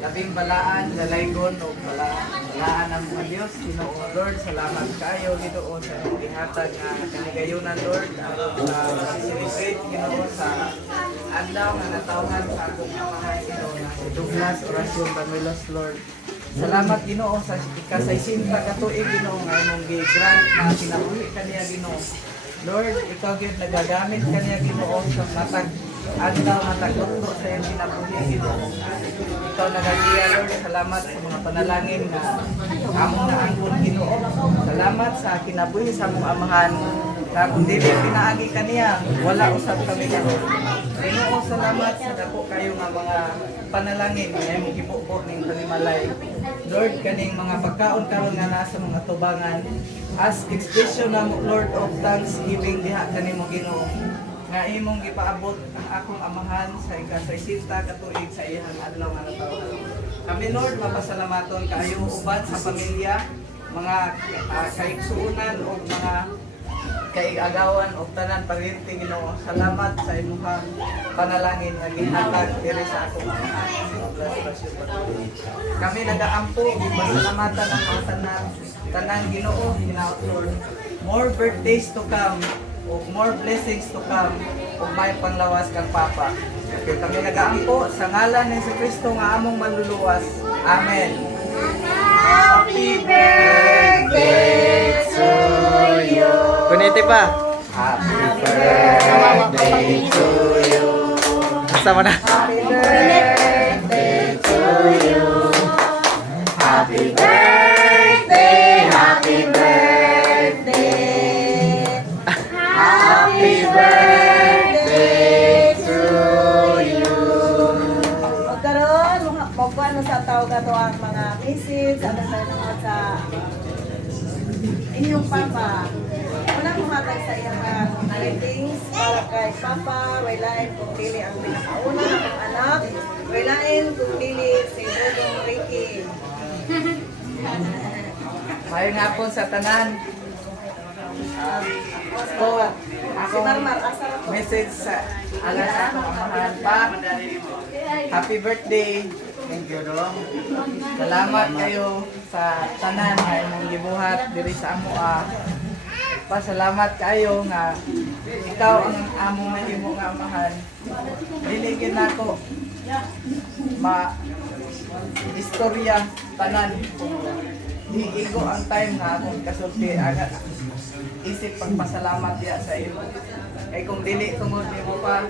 Labing balaan, dalaygon o balaan ang mga Diyos, Ginoo Lord, salamat kayo Ginoo sa ihatag nga kanigayunan Lord, sa celebrate Ginoo sa adlaw nga natawhan sa akong mga Ginoo na si Douglas Orasyon Banuelos Lord. Salamat Ginoo sa ikasaysinta katuig Ginoo nga imong gi-grant na kinabuhi kaniya Ginoo. Lord, ikaw gyud nagagamit kaniya Ginoo sa matag adlaw matag tukto sa iyong kinabuhi Ginoo. Ikaw nagagiya Lord, salamat sa mga panalangin na among naangkon Ginoo. Salamat sa kinabuhi sa among amahan na kung dili pinaagi kaniya, wala usab kami Ginoo. Ginoo, salamat sa dako kayo nga mga panalangin nga imong gibuo ning panimalay. Lord, kaning mga pagkaon karon nga nasa mga tubangan as expression na Lord of thanksgiving diha kanimo Ginoo nga imong gipaabot ang akong amahan sa ikasaysinta katuig sa iyang adlaw nga natawhan. Kami Lord, mapasalamaton kaayo uban sa pamilya, mga kaigsuonan o mga kaig-agawan o tanan parinti Ginoo. Salamat sa imong panalangin nga gihatag diri sa akong amahan. Kami nagaampo gipasalamatan ang mga tanan Ginoo, Lord. More birthdays to come, o more blessings to come, o may panglawas kang Papa. Okay, kami nagaampo sa ngalan ni Kristo nga among manluluwas. Amen. Happy birthday to you. Kuniti pa. Happy birthday to you. Sama na. Happy birthday to you. Happy birthday, happy birthday. Happy birthday to you. Magkaroon, magpaano sa tawag ato ang mga message, ano sa inyong Papa. Unang humatag sa iyang greetings para kay Papa, wailain kung dili ang pinakauna ng anak, wailain kung dili si Dodong Ricky. Mayroon nga po sa tanan. Ako message sa ala sa akong amahan pa. Happy birthday. Thank you, Dong. Salamat kayo sa tanan nga imong gibuhat diri sa amoa. Pasalamat kayo nga ikaw ang among mahimo nga amahan. Dili gyud nako istorya tanan. Igo ang time nga akong kasulti aga isip pagpasalamat diya sa iyo. Kay kung dili tungod nimo pa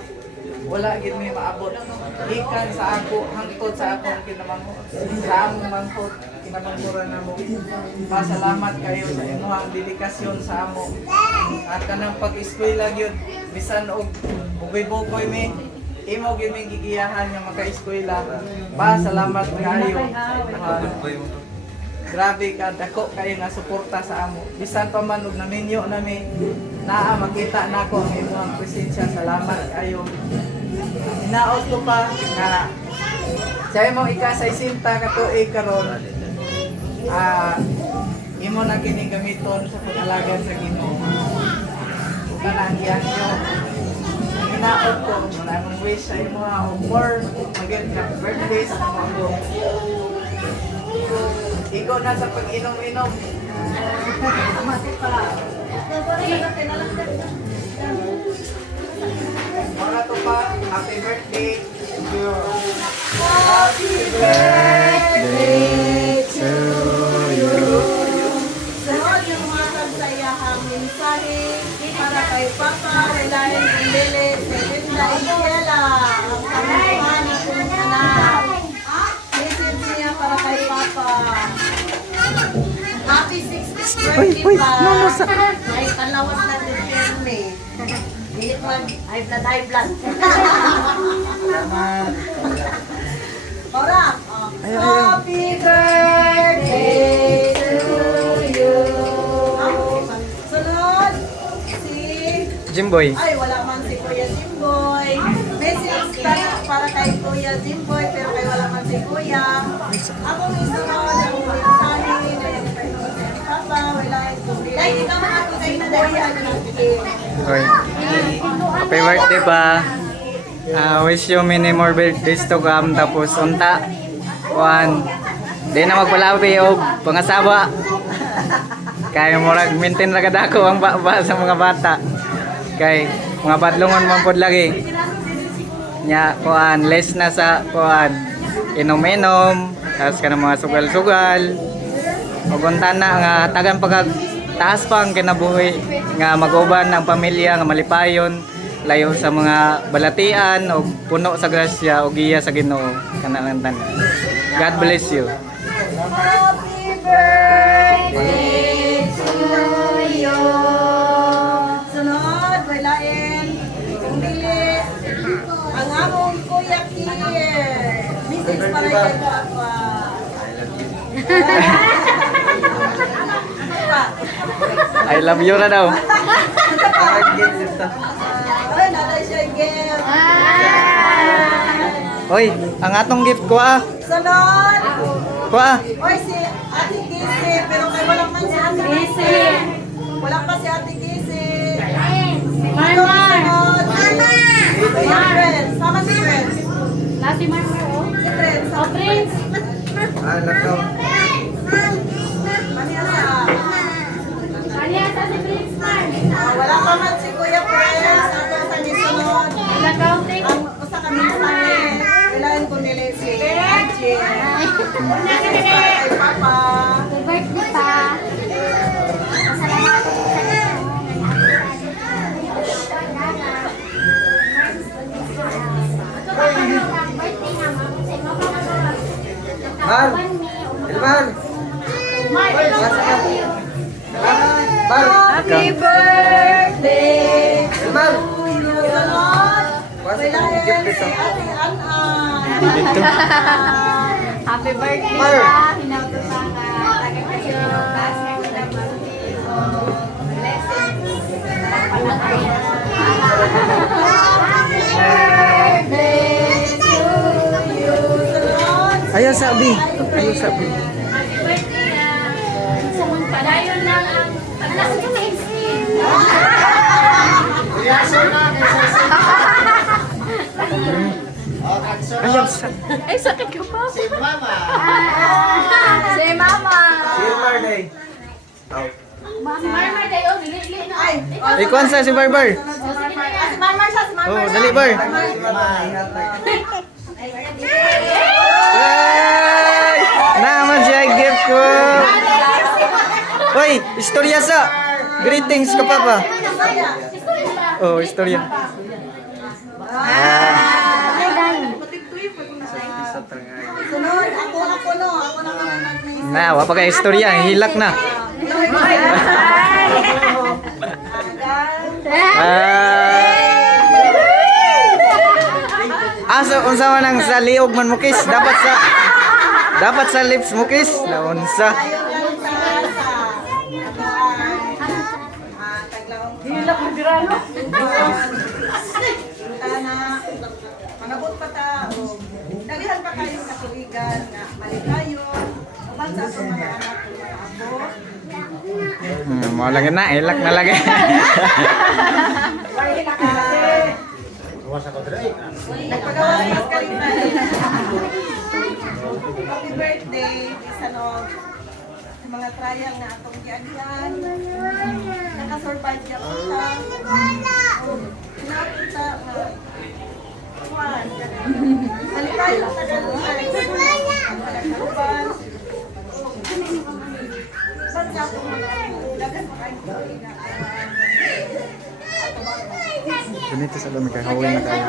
wala gid may maabot ikan sa ako hangtod sa akong kinamangkot sa among mangkot kinamangkuran namo. Pasalamat kayo sa imong dedikasyon sa amo at kanang pag-eskwela gyud bisan og bugoy-bugoy mi imo gyud mi gigiyahan nga maka-eskwela. Pasalamat kayo. Grabe ka, dako kayo nga suporta sa amo. Bisan pa man og naminyo nami, naa makita nako ang imong presensya. Salamat kayo. Hinaot ko pa na sa imong ikasaysinta katuig karon, imo na kini gamiton sa pag-alaga sa Ginoo. Ug kanang giyanyo. Hinaot ko na among wish sa imo og more maging birthday sa mga Igo na sa pag-inom-inom. Amati pa. Mga to pa, happy birthday. Happy birthday to you. Sunod yung mga kagsayahang mensahe para kay Papa Relayan Indele, Selinda Isela, ang kamuhan na kong anak. Message niya para kay Papa. Happy 60th birthday pa. Ay, kalawas natin Jeremy. Dili man, high blood. Salamat. Ora, happy birthday to you. Sunod, si... Jimboy. Ay, wala man si Kuya Jimboy. Message para kay Kuya Jimboy, pero kay wala man si Kuya. Ako isunod ang mensahe na yung kay Papa, wala yung dahil ikaw makakagay na Kuya. Oy. Happy birthday pa. Wish you many more birthdays to come. Tapos unta. Juan. Di na magpalabi o pangasawa. Kaya murag maintain ra kadako ang sa mga bata. Kay mga badlongon man pod lagi. Nya kuan less na sa kuan inom-inom, tapos kanang mga sugal-sugal. Ug unta na nga tagan pagag taas pa ang kinabuhi nga mag-uban ang pamilya nga malipayon layo sa mga balatian o puno sa grasya o giya sa Ginoo kanang tanan. God bless you. Happy birthday to you. Sunod, walain. Kung dili, ang among Kuya Kier. Message para kay Papa. I love you na daw. Ay, nanay siya gift. Hoy, ang atong gift ko Sunod. Kuha. Oy, si Ate Gisi, pero kay walang man si Ate Gisi. Wala pa si Ate Gisi. Sunod. Friends. Sama si Friends. Lasi Marmar, oh. Si Friends. Oh, Prince. Lakaw. Maniasa. Aliasa si Prince man. Wala pa man si Kuya Friends. Ako sa nisunod. Lakaw, Prince. Ang usa kami sa kailangan ko nila si Angie. Message para kay Papa. Happy birthday pa. Pasalamat sa inyo. Bar. Ilman. Bar. Happy birthday Ilman. to you. Sunod. Kailangan si Ate Anan. Dito. Happy birthday Mar. pa. Hinautusan ka. Taga kayo. Taas na ko na Birthday to you. Sunod. Ayaw sabi. Ayaw sabi. Happy birthday padayon lang ang paglakas ka ma-explain. Ayaw sabi. Ay, sakit ka pa. Si Mama. Si Mama. Si Ilmar day. Out. Si Marmar tayo. Lili na. Ay, Ikuan sa si Barbar. Sige na yan. si Marmar siya, si Marmar Oh, siya. dali Bar. Si Mama ihatag. Ay! Naman siya gift ko. Hoy, istorya sa. Greetings ka pa ba? Oh, istorya. Sa tangay. Sunod, ako no. Ako naman ang nag-miss. Na, wa pa kay istorya, hilak na. Asa unsa man ang sa liog man mo kiss, dapat sa lips mo kiss. Naunsa. Hilak mo dirano. Manabot pa ta. Dalihan pa kayo katuligan na maligayon. Uban sa atong mga anak ug mga apo. Mo lagi na, hilak na lagi. Nagpagawas ka rin na. Happy birthday, Isanog. mga trial na atong giagyan. Naka-survive siya kita. Nakita nga. Juan. Halikayo sa ganun. Nagkaruban. Saan ka po mga dagan pa kayo na Ganito sa dami kay hawin na kayo.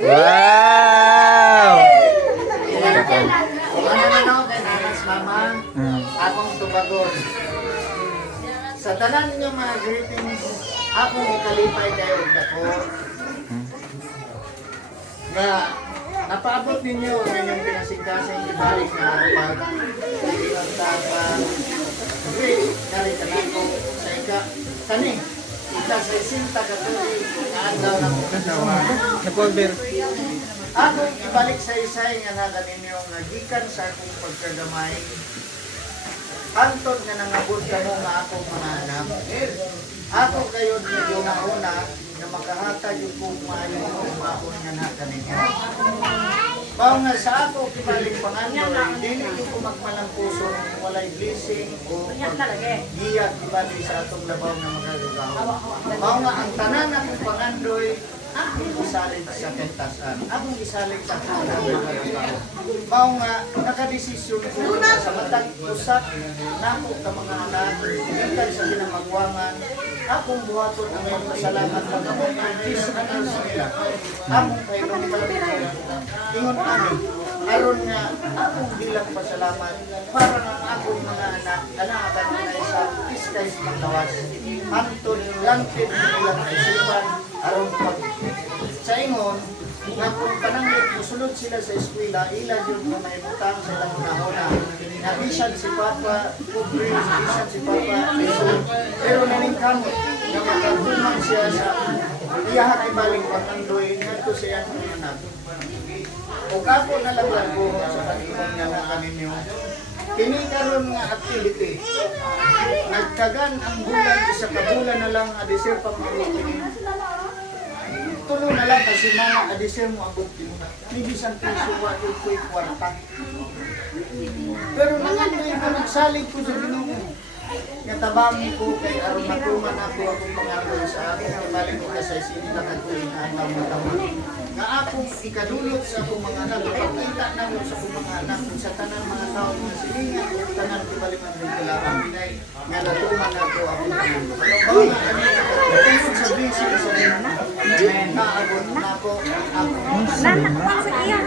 Wow! Kung ano man ako kay Nanas Mama, akong tubagon. Sa tanan ninyo mga greetings, akong ikalipay kayo dako. Na napaabot ninyo ang inyong pinasingkasing ibalik na pag-greet kari kanako sa kani. Ika sa isinta katuloy na adlaw na mo. Nag-order. Akong ibalik sa isay nga naga ninyong nagikan sa akong pagkagamay. Antod nga nangabot ka mo nga akong mga anak. Ako kayo medyo nauna na makahatag yung kong maayong kumaon nga na kaninyo. Bao nga sa ako kibaling pangandoy, dili ko magmalang puso walay blessing o pag-giyag kibali sa atong labaw na magagagawa. Bao nga ang tanan akong pangandoy, akong isalig sa kentasan, akong isalig sa kagagawa. Bao nga nakadesisyon ko na sa matag usap nako ka mga anak, ikan sa pinamagwangan, akong buhaton ang iyong pasalamat pagkamot ang Diyos ang sila. Among kayo ingon kami, aron nga akong bilang pasalamat para nga akong mga anak, anak na sa iskay paglawas. Antod langkit bilang kaisipan, aron pag sa ingon, nga kung pananglit musulod sila sa eskwela, ila yun nga may butang sa ilang unahuna. Nabisan si Papa, kubre, nabisan si Papa, pero naningkamot na magkagulang siya sa iyahan ay baling pangandoy, nagto siya ng anak. O kako na lang lang po sa pag-iwan nga na kaninyo, kinikaroon nga activity. Nagkagan ang bulan, isa kabulan na lang, adisir pa mga tulo na lang kasi mga adisir mo abot din. Hindi isang piso, wato ko'y kwarta. Pero nangandoy ko, nagsalig ko sa Ginoo. Natabami ko kay aron matuman ako akong pangaroon sa akin ang balik ko sa isinita at ko inaanaw na taon. Nga akong ikadulot sa akong mga anak, ipakita na mo sa akong mga anak kung sa tanan mga tao nga silingan, kung tanan kibaliman rin kailangan binay, nga natuman ako akong pangaroon. Bawa nga kami, tungkol sa busy sa naabot na ako akong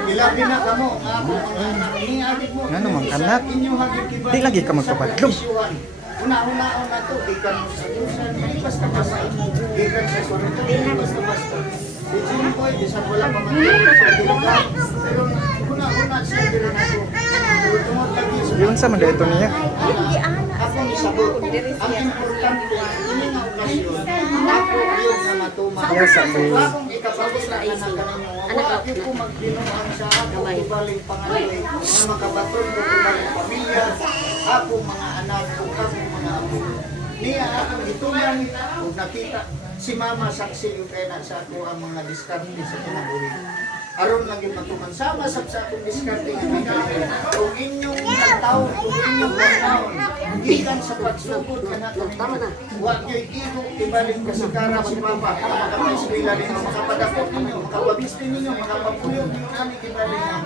ilabi na kamo nga akong mga anak. Iniagit mo, Nga naman, kanak. inyong hagit kiba. Di lagi ka magpapadlog. Una-una na to, di ka mo sa dusan, di basta-basta, di ka sa sunod, di basta-basta. Di Jim Boy, di sa wala pa man sa dugan, pero una-una siya din na to. Tungod lagi sa Yun sa mga ito niya. akong isabot, ang importante, ini nga okasyon, ako yun na matuman. Yes, sabi. Akong ikapagos na anak kaninyo, wala ko magbinuang sa ako ibaling pangalan, na makabaton ko ibaling pamilya, ako mga anak, kung ako mga apo. Niya ang itulan, kung nakita, si Mama saksi yung kaya na sa ako ang mga diskarte sa kinabuhi. Aron lagi matuman sama sa akong diskarte nga gagawin. Kung inyong taon, kung inyong taon, gikan sa pagsugod ka na kami. Huwag nyo'y igo, ibalik kasikaran si Papa, makapag-eskwela ninyo, makapadakot ninyo, makapabiste ninyo, makapapulog ninyo, namin ibalik na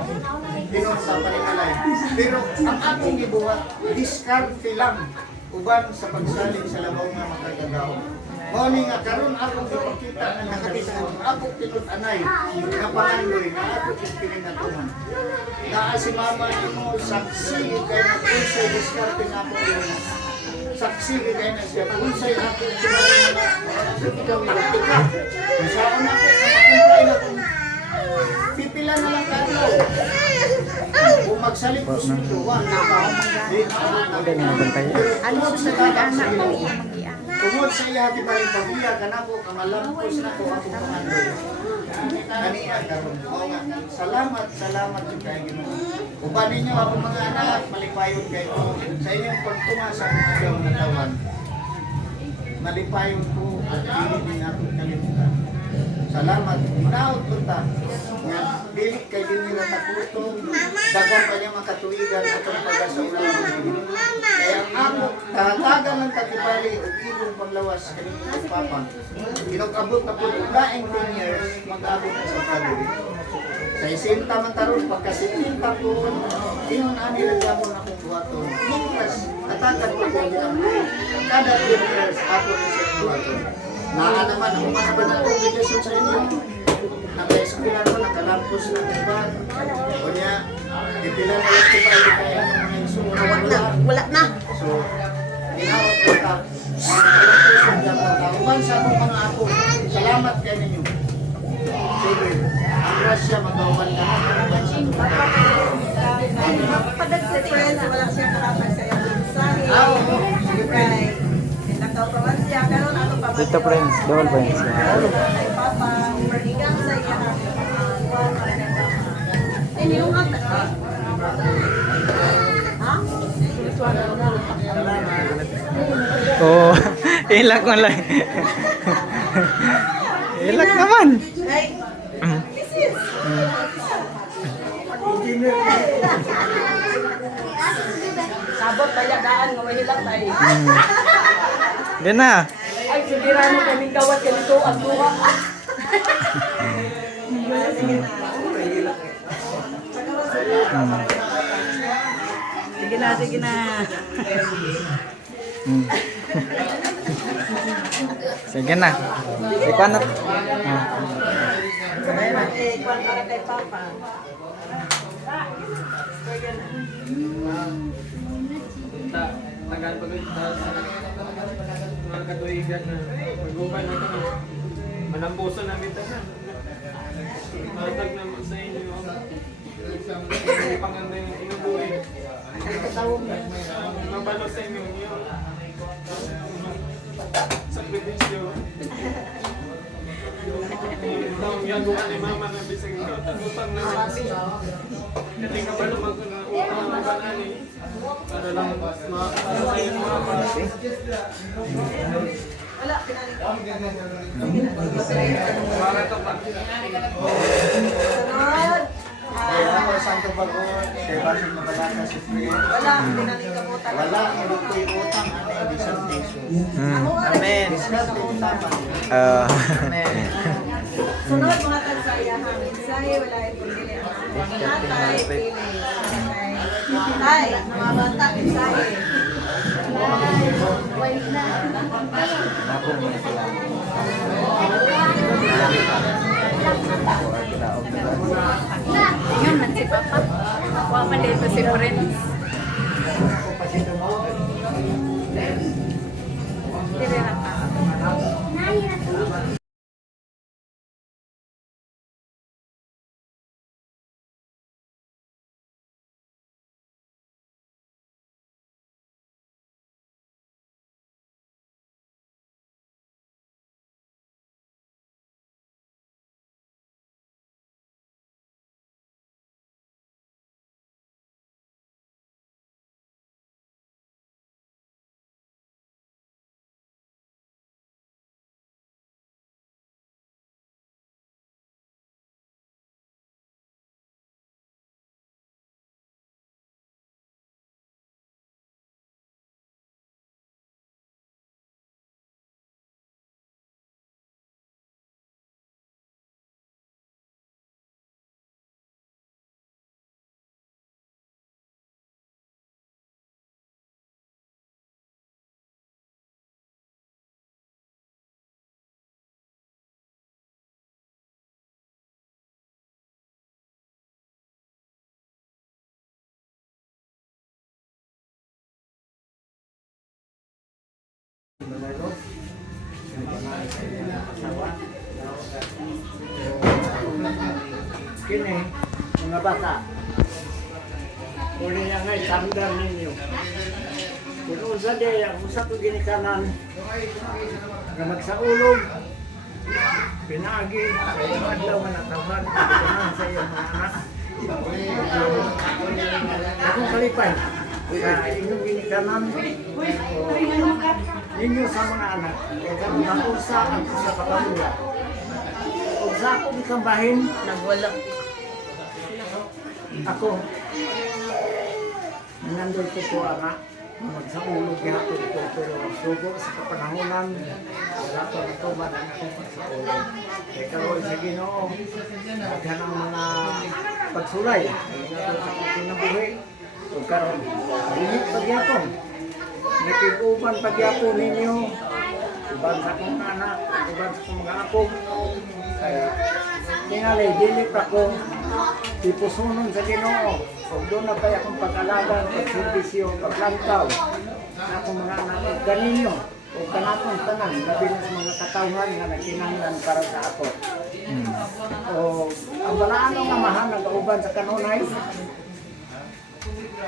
dinong sa palingalay. Pero ang akong gibuhat, diskarte lang, uban sa pagsaling sa labaw nga makagagaw. Mauning nga karon akong ipakita ng nakatituon, akong tinun-anay, nga pangandoy, nga akong piningatuman. Naa si Mama mo, saksi kay na kunsay diskarte nga ako yun. Saksi kay na siya, kunsay ako sumali na ikaw ikaw. Kung saan ako, kamakumpay na kung pipila na lang kayo. Kung magsalit ko sa ito, wala ka. Ano sa anak mo? Tungod sa iya hati paling pagbiya kanako kamalampos nako ako pangandoy. Kaniya karon. Salamat kay Ginoo. Uban ninyo ako mga anak malipayon kay ko sa inyong pagtunga sa akong katawan. Malipayon ko at dili din ako kalimutan. Salamat. Inaot punta. nga dili kay dinhi na takutong dagan pa niya makatuigan atong pagkasaulan. Kaya ang amo kahatagan ng katibali ug ibong panglawas kanang papa. Ginag-abot na pud laing 10 years mag-abot na sa pagdiri. Sa isinta man taron pagkasitinta po ingon ani nagdamon akong buhaton. Mintas katagan ko ko bilang kada 10 years ako ni sa buhaton. Naa naman ang mga banal obligasyon sa inyo. Naka-eskwela ko, nakalampos na iba. O niya, ipila na yung kupali kaya mga isura. Wala na. So, ginawag ko ka. Nakalampos ang dapat. Kauman sa akong mga apo. Salamat kayo ninyo. Sige, ang grasya magkauman lahat. Ang bansa ng Si friends, wala siya kakapag sa iyong mensahe. Sige, Right. Nagkaupawan siya, karon ato pa. Dito friends, double friends. Kay Papa, perdigang sa iya. Yung ata. Ha? Oh, ilak mo lang. Ilak naman. Ay, this is. Sabot tayo daan, ngawahilak tayo. Yan na. Ay, sugiran mo kaming kawat ganito ang buha. Sige na. Sige na. Ikaw na. Kwan para kay Papa. Tagal pag mga katuigan na mag-ubay na ito. Manambuso namin ito na. Matag naman sa inyo. Panganday ng inubuhay. Mabalo sa inyo yung sakripisyo. Yung yagawa ni mama na bisag ito. Utang na kasi kabalo mag-utang na banani. Para lang makasaya ng mga pala. Wala, pinalik. Para ito pa. Sunod. Kaya ako Santo Bagon, kaya basig mabalaka si Fred. Wala, pinalik ka mo talaga. Wala, hindi ko yung utang, ano yung isang peso. Amen. Discount yung utapan. Amen. Sunod mga tagsaya ha. Mensahe, wala yung pagdili. Tatay, pili. Tay, mga bata, mensahe. Ingat man si Papa. Wa man dito si friends. Dili ra ka. Kini, mga bata. Uli niya nga, tandaan ninyo. Kung unsa di, ang usa ko ginikanan, gamag sa ulog, pinagi, sa iyong adlaw nga nataban, pinahan sa iyong mga anak. Akong kalipay, sa inyong ginikanan, ninyo sa mga anak, kaya makusa ang sa kapatula. Kung sa akong ikambahin, Nagwala. Ako, nandun ko po ama, magsaulog gihapon ko, pero sugo sa kapanahonan, wala ko natuman ang akong pagsaulog. Kaya karoon sa Ginoo, naghan ang mga pagsulay, sa akong kinabuhi. O karoon, rinit pagyapon, nakikuban pagyapon ninyo, uban sa akong anak, uban sa akong mga apo. Kaya, tingalay, dilit ako, ipusunon sa Ginoo. O doon na kaya akong pag-alagan, pag-servisyo, paglantaw na akong mga anak kaninyo o kanatong tanan, labi na sa mga katawhan nga nagkinahanglan para sa ako. O ang balaan ng amahan nag-auban sa kanunay,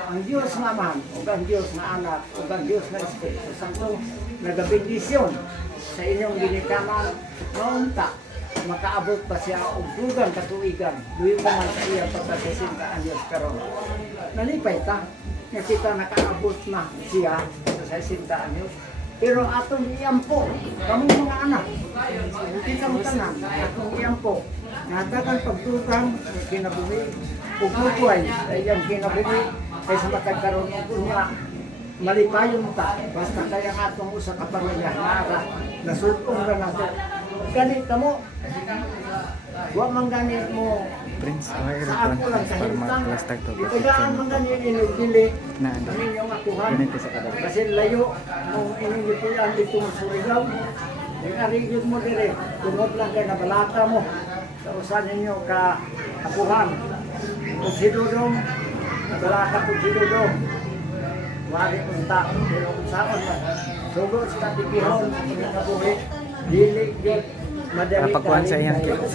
ang Diyos nga amahan, o ang Diyos nga anak, o ang Diyos nga Espiritu Santo, nagabindisyon sa inyong ginikanan noon ta. Makaabot pa siya og dugang katuigan, duyo pa man sa iya pagkasisinta ang Diyos karon. Nalipay ta, nakita nakaabot na siya sa sinta ang Diyos. Pero atong iyampo, kamong mga anak, hindi kamo tanan, atong iyampo, natagan pagdugang kinabuhi, ug bubuhay sa iyang kinabuhi, kaysa matagkaroon og unya, malipayon ta, basta kaya atong usa ka pamilya, nara, nasultong ra nato. Ganit ka mo, huwag mang ganit mo Prince, sa ako lang sa hintang. start to Ipagaan mang ganit inugdili, na inyong akuhan. ganito sa kada. Kasi layo, kung inyong ituyan dito mo surigaw, yung arigid mo dire, tunod lang kayo na balata mo. Sa usan ninyo ka akuhan. Kung si Dudong, nabalata kung si Dudong. Wari unta, pero kung saan mo. Sugo sa katipihon, sa kabuhi. Dili yun, madali Pagkuhan sa iyang cake.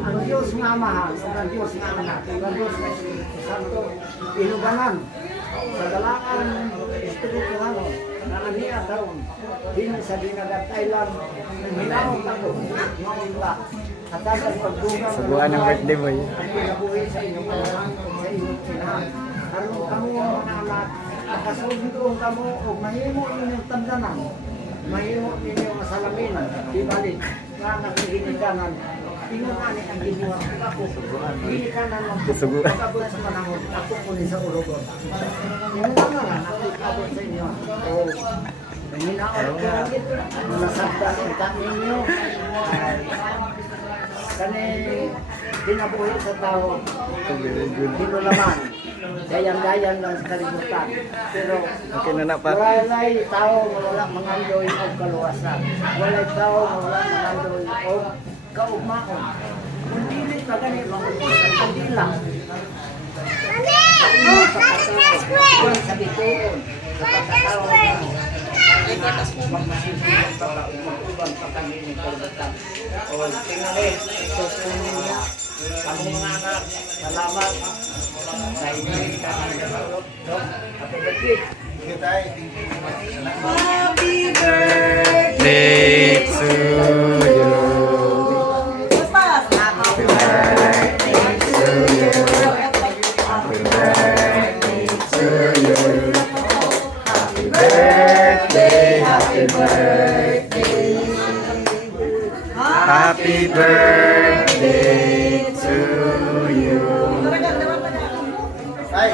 Ang Diyos nga amahan, ang Diyos nga anak, ang Diyos nga Espiritu Santo, inuganan, sa dalakan, Espiritu Santo, na aniya taon, din sa dinagat island, hinahon ako, noon ba, at ang pagdugang, Subuan ng birthday boy. ang pinabuhi sa inyong anak, sa inyong inahan. Karoon kamo mga anak, nakasundong kamo, o mahimo inyong tandanan, mahimo ninyo masalamin, di balik, nga nakikinikanan, tinunani ang ginawa ako, ginikanan ng Susuguan. pag-abot sa panahon, ako kunin sa urugon. Tinunani na nakikabot sa inyo. O, nanginaot ko rin, nasagdan ang tanin ninyo. Kani, kinabuhi sa tao, hinulaman. Dayan-dayan lang sa kalibutan. Pero Okay na na pa. walay tao nga wala mangandoy o kaluwasan. Walay tao nga wala mangandoy o kaugmaon. Kung dili pa gani mangubos ang kandila. Sa bituon, sa pagkatao na magmasisigil pa ba o mag-ubang pa kami ng kalibutan. O tingali, susunin niya. Kamong mga anak, salamat. Sa inyo kami nabalot. Happy birthday! Happy birthday Day to you. Pas! Happy birthday to you. Happy birthday to you. Happy birthday, happy birthday. Happy birthday to you. Ay,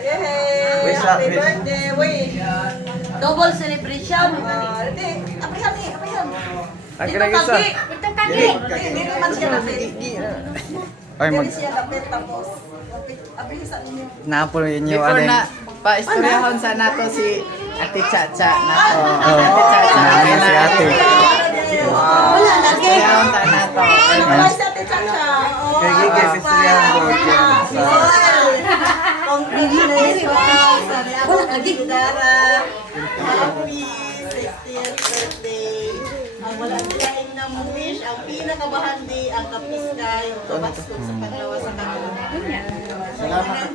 Yay! Wish Happy up, wish. birthday! Wait! Double celebration! Hindi, aprihan eh, aprihan! Ang Dito grabe sa- kagi! Ito kagi. Hindi naman siya lapit. Ay, Hindi siya lapit tapos. Aprihan ninyo. napuloy niyo Before ano na, pa-istoryahon sa nato si Ate Chacha nato. Oh, Ate Chacha. ano si ate. Wala, lagi! Istoryahon sa nato. Wala sa atin Chacha! Kaya gigil, istoryahon ko. Ang congratulations! Wala, lagi! Dara! Happy 60th birthday! Ang walang laing na wish, ang pinakabahandi, ang kapiskay, kabasto sa paglawa sa kanila. salamat.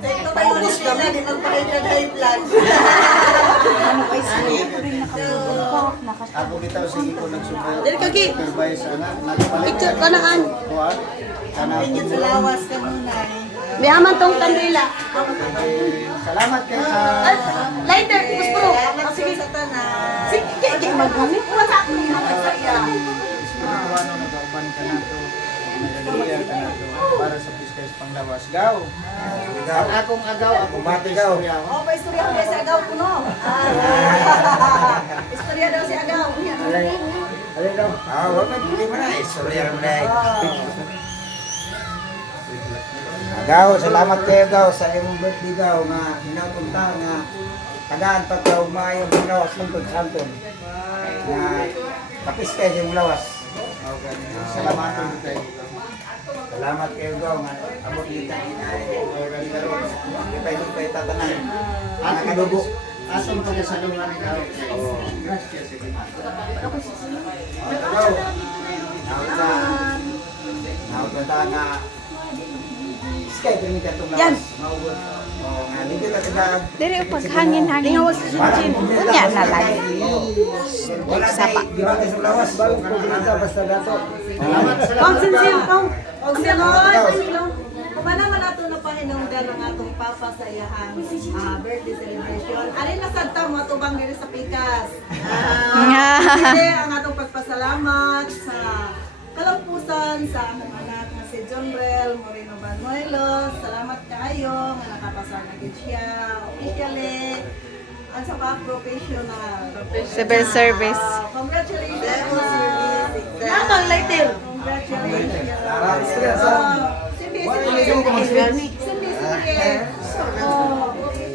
Ito tayo wish nila, di magpakita high blood. Ako bitaw sige ko nagsubo. Dali, Kagi. Turbay sana. Nagpalit Picture ka na, An. Kuha. Sana Ingit sa lawas ka muna eh. May haman tong kandila. salamat kay sa Lighter, gusto. Sige sa tanan. Sige, maghamit. Wala. ano nagauban ka na to. Nagaliya ka na to. Para sa Piskas Panglawas. Gaw! Ang akong agaw, akong matigaw. Oh, pa istorya ko si Agaw kuno. Istorya daw si Agaw. Alin daw? Wag man, hindi mo na. Istorya mo na. Agaw, salamat kayo daw sa iyong birthday daw nga hinapunta nga tagaan pa daw maayong Panglawas lingkod santon. Na kapiskay yung lawas. Salamat kayo. Salamat kayo daw nga abot kita inay oras karo. Ipay tatanan. Anak kadugo. Asong pagkasalungan ikaw. Gracias. Nauta nga Skay kami katong lawas. Maubot. Nga hindi ka tinag. Dire pag hangin-hangin. Unya na lang. Wala sapa. Di ba sa lawas? Balang pagkita basta dato. Salamat. Kung sinsin kung sinsin kumana man ato na pahinungdan ang atong papa sa iyahang birthday celebration. Ari na sadta mo atubang diri sa pikas. Hindi ang atong pagpasalamat sa kalampusan sa among anak nga si John Rel Moreno Banuelos. Salamat kaayo nga nakapasa na gid siya officially at sa professional Civil service. Congratulations. Namang lighter. Congratulations.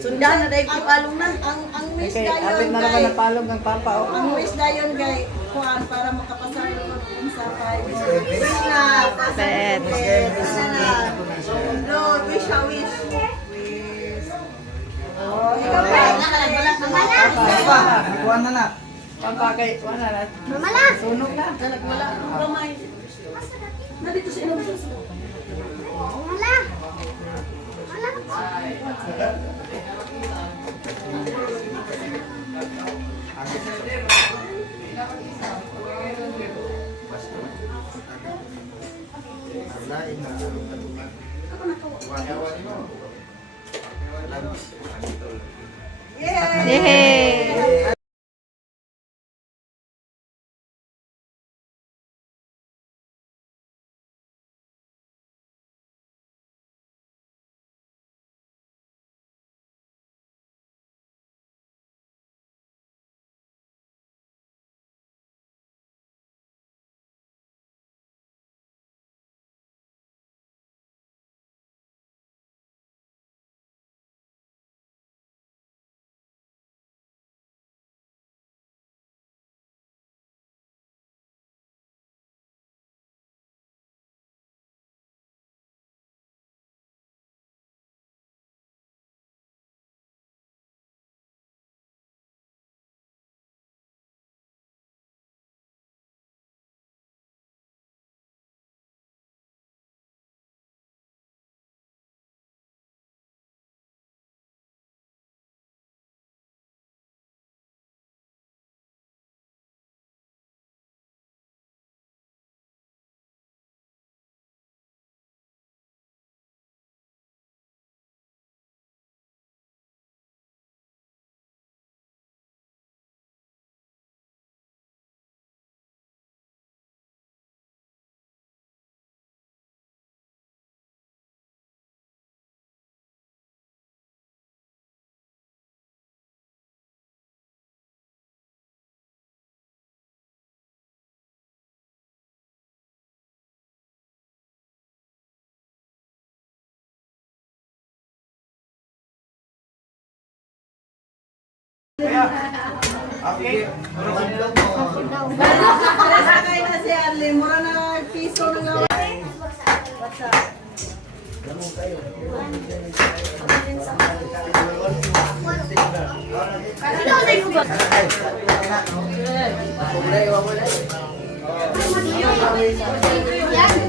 Sundan na dahil palong na. Ang wish dayon kay napalong ng papa. ang wish dayon kay kuan para makapasar kung sa 5 wish na Pet. Lord, wish a wish. Wish. Oh, ikaw pa. Kuha na na. Pampakay, kuha na na. Mamala. Sunog na. Wala. Gamay. Nandito sa ilong. Wala. Yay! Okay. Sakay na si Arlene. Mura na piso na nga. What's up? Yan.